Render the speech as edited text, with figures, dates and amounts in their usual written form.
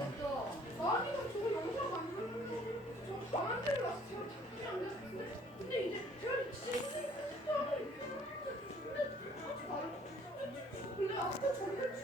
아니, 저 영상 만들었는데 저 강한 데를 와서 제가 잡지 않았는데 근데 이제 제가 진짜 선생님 편집도 하고 근데 하지 말고 근데 아까 저희가